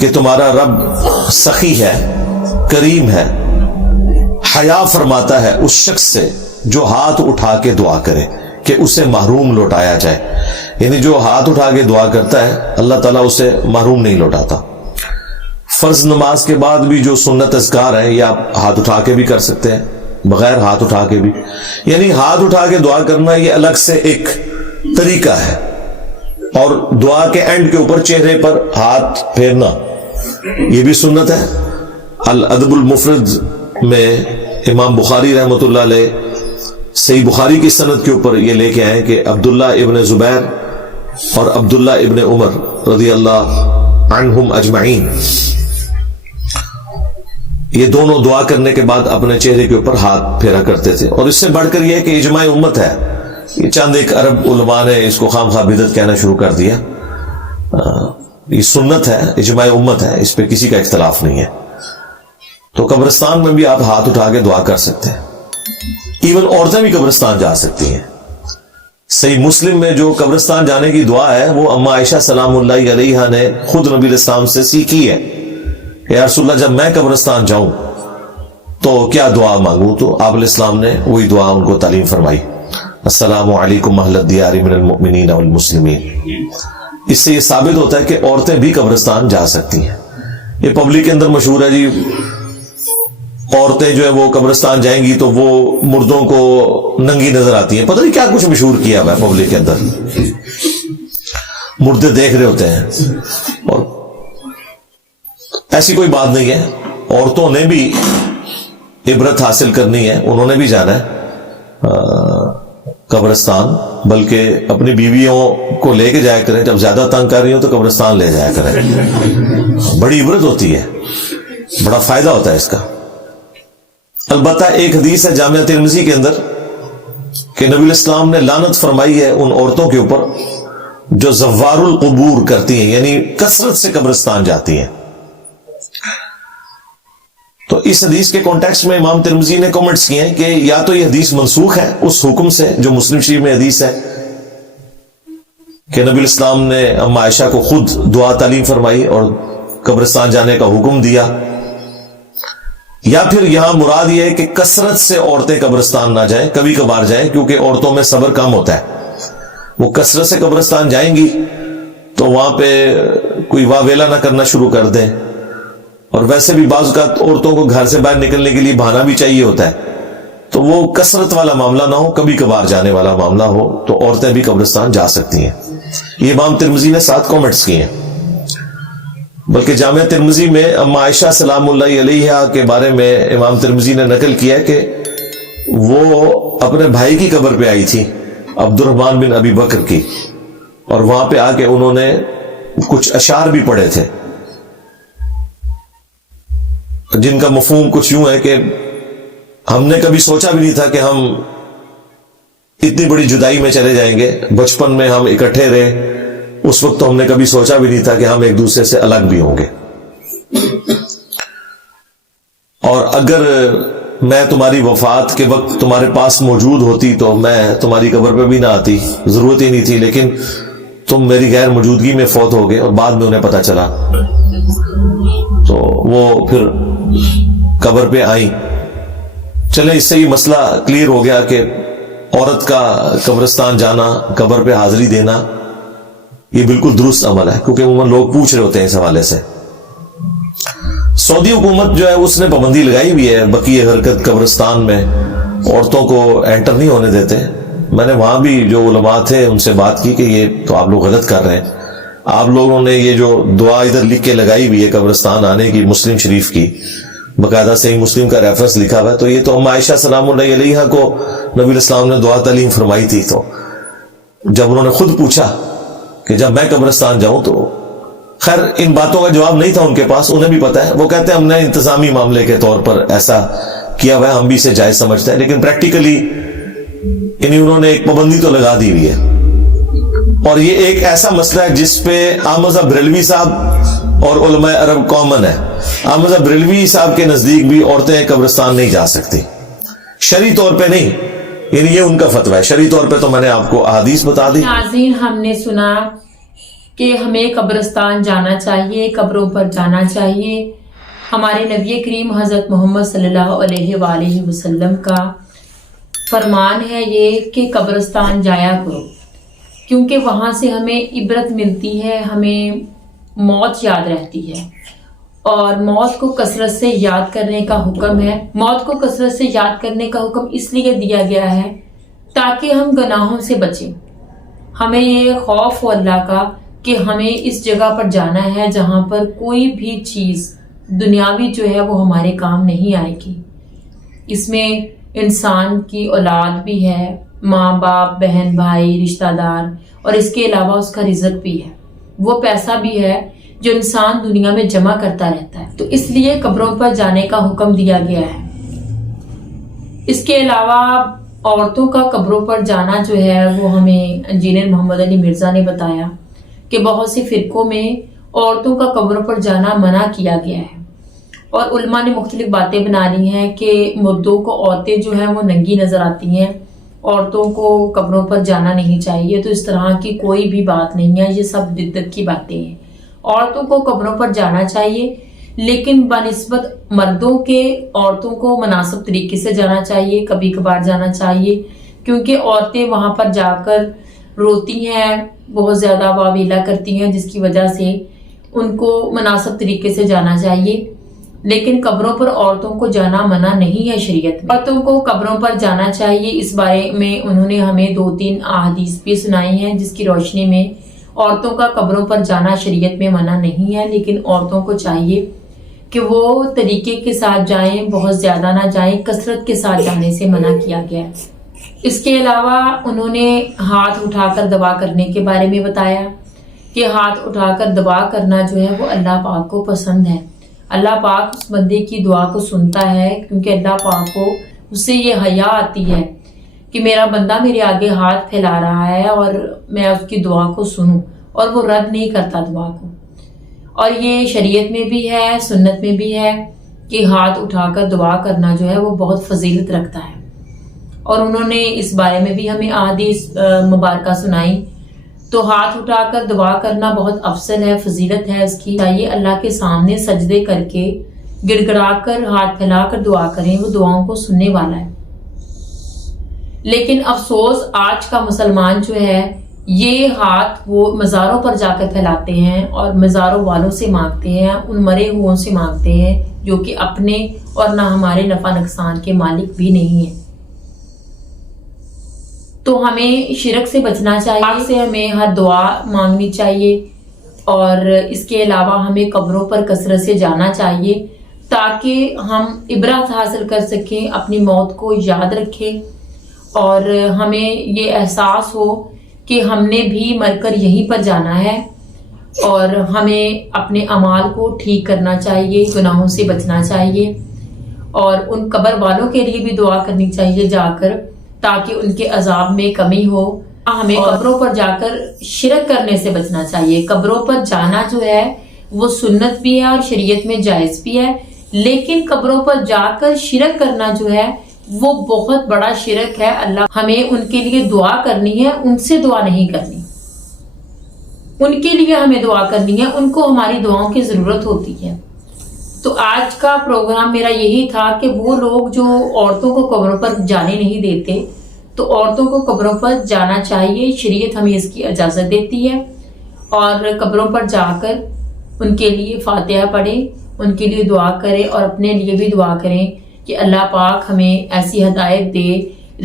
کہ تمہارا رب سخی ہے، کریم ہے، حیا فرماتا ہے اس شخص سے جو ہاتھ اٹھا کے دعا کرے کہ اسے محروم لوٹایا جائے. یعنی جو ہاتھ اٹھا کے دعا کرتا ہے اللہ تعالیٰ اسے محروم نہیں لوٹاتا. فرض نماز کے بعد بھی جو سنت اذکار ہیں یہ آپ ہاتھ اٹھا کے بھی کر سکتے ہیں، بغیر ہاتھ اٹھا کے بھی. یعنی ہاتھ اٹھا کے دعا کرنا یہ الگ سے ایک طریقہ ہے. اور دعا کے اینڈ کے اوپر چہرے پر ہاتھ پھیرنا یہ بھی سنت ہے. الادب المفرد میں امام بخاری رحمۃ اللہ علیہ صحیح بخاری کی سند کے اوپر یہ لے کے آئے کہ عبداللہ ابن زبیر اور عبداللہ ابن عمر رضی اللہ عنہم اجمعین یہ دونوں دعا کرنے کے بعد اپنے چہرے کے اوپر ہاتھ پھیرا کرتے تھے. اور اس سے بڑھ کر یہ کہ اجماع امت ہے. یہ چند ایک عرب علماء نے اس کو خام خواہ بدعت کہنا شروع کر دیا. یہ سنت ہے، اجماع امت ہے، اس پہ کسی کا اختلاف نہیں ہے. تو قبرستان میں بھی آپ ہاتھ اٹھا کے دعا کر سکتے ہیں. ایون عورتیں بھی قبرستان جا سکتی ہیں. صحیح مسلم میں جو قبرستان جانے کی دعا ہے وہ اما عائشہ سلام اللہ علیہا نے خود نبی علیہ السلام سے سیکھی ہے کہ یا رسول اللہ جب میں قبرستان جاؤں تو کیا دعا مانگوں؟ تو آپ علیہ السلام نے وہی دعا ان کو تعلیم فرمائی، السلام علیکم اہل الدیار من المؤمنین والمسلمین. اس سے یہ ثابت ہوتا ہے کہ عورتیں بھی قبرستان جا سکتی ہیں. یہ پبلک کے اندر مشہور ہے جی، عورتیں جو ہے وہ قبرستان جائیں گی تو وہ مردوں کو ننگی نظر آتی ہیں. پتہ نہیں کیا کچھ مشہور کیا ہوا ہے پبلک کے اندر، مردے دیکھ رہے ہوتے ہیں. اور ایسی کوئی بات نہیں ہے. عورتوں نے بھی عبرت حاصل کرنی ہے، انہوں نے بھی جانا ہے قبرستان، بلکہ اپنی بیویوں کو لے کے جایا کریں. جب زیادہ تنگ کر رہی ہو تو قبرستان لے جایا کریں، بڑی عبرت ہوتی ہے، بڑا فائدہ ہوتا ہے اس کا. البتہ ایک حدیث ہے جامعہ ترمذی کے اندر کہ نبی الاسلام نے لعنت فرمائی ہے ان عورتوں کے اوپر جو زوار القبور کرتی ہیں، یعنی کثرت سے قبرستان جاتی ہیں. تو اس حدیث کے کانٹیکسٹ میں امام ترمذی نے کامنٹس کیے ہیں کہ یا تو یہ حدیث منسوخ ہے اس حکم سے جو مسلم شریف میں حدیث ہے کہ نبی الاسلام نے اما عائشہ کو خود دعا تعلیم فرمائی اور قبرستان جانے کا حکم دیا، یا پھر یہاں مراد یہ ہے کہ کثرت سے عورتیں قبرستان نہ جائیں، کبھی کبھار جائیں، کیونکہ عورتوں میں صبر کم ہوتا ہے. وہ کثرت سے قبرستان جائیں گی تو وہاں پہ کوئی واویلا نہ کرنا شروع کر دیں. اور ویسے بھی بعض اوقات عورتوں کو گھر سے باہر نکلنے کے لیے بہانہ بھی چاہیے ہوتا ہے، تو وہ کثرت والا معاملہ نہ ہو، کبھی کبھار جانے والا معاملہ ہو، تو عورتیں بھی قبرستان جا سکتی ہیں. یہ امام ترمذی نے 7 کامنٹس کیے ہیں. بلکہ جامعہ ترمذی میں اما عائشہ سلام اللہ علیہا کے بارے میں امام ترمذی نے نقل کیا کہ وہ اپنے بھائی کی قبر پہ آئی تھی، عبد الرحمن بن ابی بکر کی، اور وہاں پہ آ کے انہوں نے کچھ اشعار بھی پڑھے تھے جن کا مفہوم کچھ یوں ہے کہ ہم نے کبھی سوچا بھی نہیں تھا کہ ہم اتنی بڑی جدائی میں چلے جائیں گے. بچپن میں ہم اکٹھے رہے، اس وقت تو ہم نے کبھی سوچا بھی نہیں تھا کہ ہم ایک دوسرے سے الگ بھی ہوں گے. اور اگر میں تمہاری وفات کے وقت تمہارے پاس موجود ہوتی تو میں تمہاری قبر پہ بھی نہ آتی، ضرورت ہی نہیں تھی، لیکن تم میری غیر موجودگی میں فوت ہو گئے اور بعد میں انہیں پتہ چلا تو وہ پھر قبر پہ آئیں. چلیں اس سے یہ مسئلہ کلیئر ہو گیا کہ عورت کا قبرستان جانا، قبر پہ حاضری دینا یہ بالکل درست عمل ہے، کیونکہ عموماً لوگ پوچھ رہے ہوتے ہیں اس حوالے سے. سعودی حکومت جو ہے اس نے پابندی لگائی ہوئی ہے بقیہ حرکت قبرستان میں، عورتوں کو انٹر نہیں ہونے دیتے. میں نے وہاں بھی جو علماء تھے ان سے بات کی کہ یہ تو آپ لوگ غلط کر رہے ہیں. آپ لوگوں نے یہ جو دعا ادھر لکھ کے لگائی ہوئی ہے قبرستان آنے کی، مسلم شریف کی باقاعدہ صحیح مسلم کا ریفرنس لکھا ہوا ہے، تو یہ تو اما عائشہ سلام اللہ علیہا کو نبی الاسلام نے دعا تعلیم فرمائی تھی. تو جب انہوں نے خود پوچھا کہ جب میں قبرستان جاؤں، تو خیر ان باتوں کا جواب نہیں تھا ان کے پاس، انہیں بھی پتا ہے. وہ کہتے ہیں ہم نے انتظامی معاملے کے طور پر ایسا کیا ہوا ہے، ہم بھی اسے جائز سمجھتے ہیں، لیکن پریکٹیکلی انہوں نے ایک پابندی تو لگا دی ہوئی ہے. اور یہ ایک ایسا مسئلہ ہے جس پہ احمد بریلوی صاحب اور علماء عرب کامن ہے. احمد بریلوی صاحب کے نزدیک بھی عورتیں قبرستان نہیں جا سکتی، شرعی طور پہ نہیں، یعنی یہ ان کا فتویٰ ہے. شرعی طور پہ تو میں نے آپ کو احادیث بتا دی. ناظرین، ہم نے سنا کہ ہمیں قبرستان جانا چاہیے، قبروں پر جانا چاہیے۔ ہمارے نبی کریم حضرت محمد صلی اللہ علیہ وآلہ وسلم کا فرمان ہے یہ کہ قبرستان جایا کرو، کیونکہ وہاں سے ہمیں عبرت ملتی ہے، ہمیں موت یاد رہتی ہے، اور موت کو کثرت سے یاد کرنے کا حکم ہے۔ موت کو کثرت سے یاد کرنے کا حکم اس لیے دیا گیا ہے تاکہ ہم گناہوں سے بچیں۔ ہمیں یہ خوف ہو اللہ کا کہ ہمیں اس جگہ پر جانا ہے جہاں پر کوئی بھی چیز دنیاوی جو ہے وہ ہمارے کام نہیں آئے گی۔ اس میں انسان کی اولاد بھی ہے، ماں باپ، بہن بھائی، رشتہ دار، اور اس کے علاوہ اس کا رزق بھی ہے، وہ پیسہ بھی ہے جو انسان دنیا میں جمع کرتا رہتا ہے۔ تو اس لیے قبروں پر جانے کا حکم دیا گیا ہے۔ اس کے علاوہ عورتوں کا قبروں پر جانا جو ہے وہ ہمیں انجینئر محمد علی مرزا نے بتایا کہ بہت سی فرقوں میں عورتوں کا قبروں پر جانا منع کیا گیا ہے، اور علماء نے مختلف باتیں بنا لی ہیں کہ مردوں کو عورتیں جو ہیں وہ ننگی نظر آتی ہیں، عورتوں کو قبروں پر جانا نہیں چاہیے۔ تو اس طرح کی کوئی بھی بات نہیں ہے، یہ سب بدعت کی باتیں ہیں۔ عورتوں کو قبروں پر جانا چاہیے، لیکن بنسبت مردوں کے عورتوں کو مناسب طریقے سے جانا چاہیے، کبھی کبھار جانا چاہیے، کیونکہ عورتیں وہاں پر جا کر روتی ہیں، بہت زیادہ واویلا کرتی ہیں، جس کی وجہ سے ان کو مناسب طریقے سے جانا چاہیے۔ لیکن قبروں پر عورتوں کو جانا منع نہیں ہے شریعت میں۔ عورتوں کو قبروں پر جانا چاہیے، اس بارے میں انہوں نے ہمیں 2-3 احادیث بھی سنائی ہیں جس کی روشنی میں عورتوں کا قبروں پر جانا شریعت میں منع نہیں ہے، لیکن عورتوں کو چاہیے کہ وہ طریقے کے ساتھ جائیں، بہت زیادہ نہ جائیں، کثرت کے ساتھ جانے سے منع کیا گیا ہے۔ اس کے علاوہ انہوں نے ہاتھ اٹھا کر دعا کرنے کے بارے میں بتایا کہ ہاتھ اٹھا کر دعا کرنا جو ہے وہ اللہ پاک کو پسند ہے۔ اللہ پاک اس بندے کی دعا کو سنتا ہے، کیونکہ اللہ پاک کو اس سے یہ حیا آتی ہے کہ میرا بندہ میرے آگے ہاتھ پھیلا رہا ہے اور میں اس کی دعا کو سنوں، اور وہ رد نہیں کرتا دعا کو۔ اور یہ شریعت میں بھی ہے، سنت میں بھی ہے کہ ہاتھ اٹھا کر دعا کرنا جو ہے وہ بہت فضیلت رکھتا ہے، اور انہوں نے اس بارے میں بھی ہمیں احادیث مبارکہ سنائی۔ تو ہاتھ اٹھا کر دعا کرنا بہت افضل ہے، فضیلت ہے اس کی۔ چاہیے اللہ کے سامنے سجدے کر کے گڑ گڑا کر ہاتھ پھیلا کر دعا کریں، وہ دعاؤں کو سننے والا ہے۔ لیکن افسوس آج کا مسلمان جو ہے یہ ہاتھ وہ مزاروں پر جا کر پھیلاتے ہیں اور مزاروں والوں سے مانگتے ہیں، ان مرے ہوئوں سے مانگتے ہیں جو کہ اپنے اور نہ ہمارے نفع نقصان کے مالک بھی نہیں ہیں۔ تو ہمیں شرک سے بچنا چاہیے، آگ سے ہمیں ہر دعا مانگنی چاہیے، اور اس کے علاوہ ہمیں قبروں پر کثرت سے جانا چاہیے تاکہ ہم عبرت حاصل کر سکیں، اپنی موت کو یاد رکھیں، اور ہمیں یہ احساس ہو کہ ہم نے بھی مر کر یہیں پر جانا ہے، اور ہمیں اپنے اعمال کو ٹھیک کرنا چاہیے، گناہوں سے بچنا چاہیے، اور ان قبر والوں کے لیے بھی دعا کرنی چاہیے جا کر، تاکہ ان کے عذاب میں کمی ہو۔ ہمیں قبروں پر جا کر شرک کرنے سے بچنا چاہیے۔ قبروں پر جانا جو ہے وہ سنت بھی ہے اور شریعت میں جائز بھی ہے، لیکن قبروں پر جا کر شرک کرنا جو ہے وہ بہت بڑا شرک ہے۔ اللہ ہمیں ان کے لیے دعا کرنی ہے، ان سے دعا نہیں کرنی، ان کے لیے ہمیں دعا کرنی ہے، ان کو ہماری دعاؤں کی ضرورت ہوتی ہے۔ تو آج کا پروگرام میرا یہی تھا کہ وہ لوگ جو عورتوں کو قبروں پر جانے نہیں دیتے، تو عورتوں کو قبروں پر جانا چاہیے، شریعت ہمیں اس کی اجازت دیتی ہے، اور قبروں پر جا کر ان کے لیے فاتحہ پڑھیں، ان کے لیے دعا کریں، اور اپنے لیے بھی دعا کریں کہ اللہ پاک ہمیں ایسی ہدایت دے،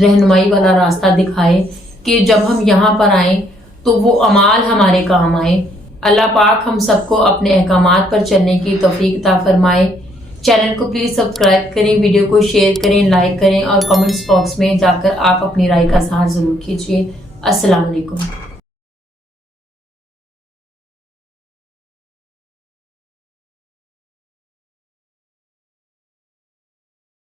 رہنمائی والا راستہ دکھائے کہ جب ہم یہاں پر آئیں تو وہ اعمال ہمارے کام آئیں۔ اللہ پاک ہم سب کو اپنے احکامات پر چلنے کی توفیق عطا فرمائے۔ چینل کو پلیز سبسکرائب کریں، ویڈیو کو شیئر کریں، لائک کریں، اور کمنٹس باکس میں جا کر آپ اپنی رائے کا اظہار ضرور کیجیے۔ السلام علیکم۔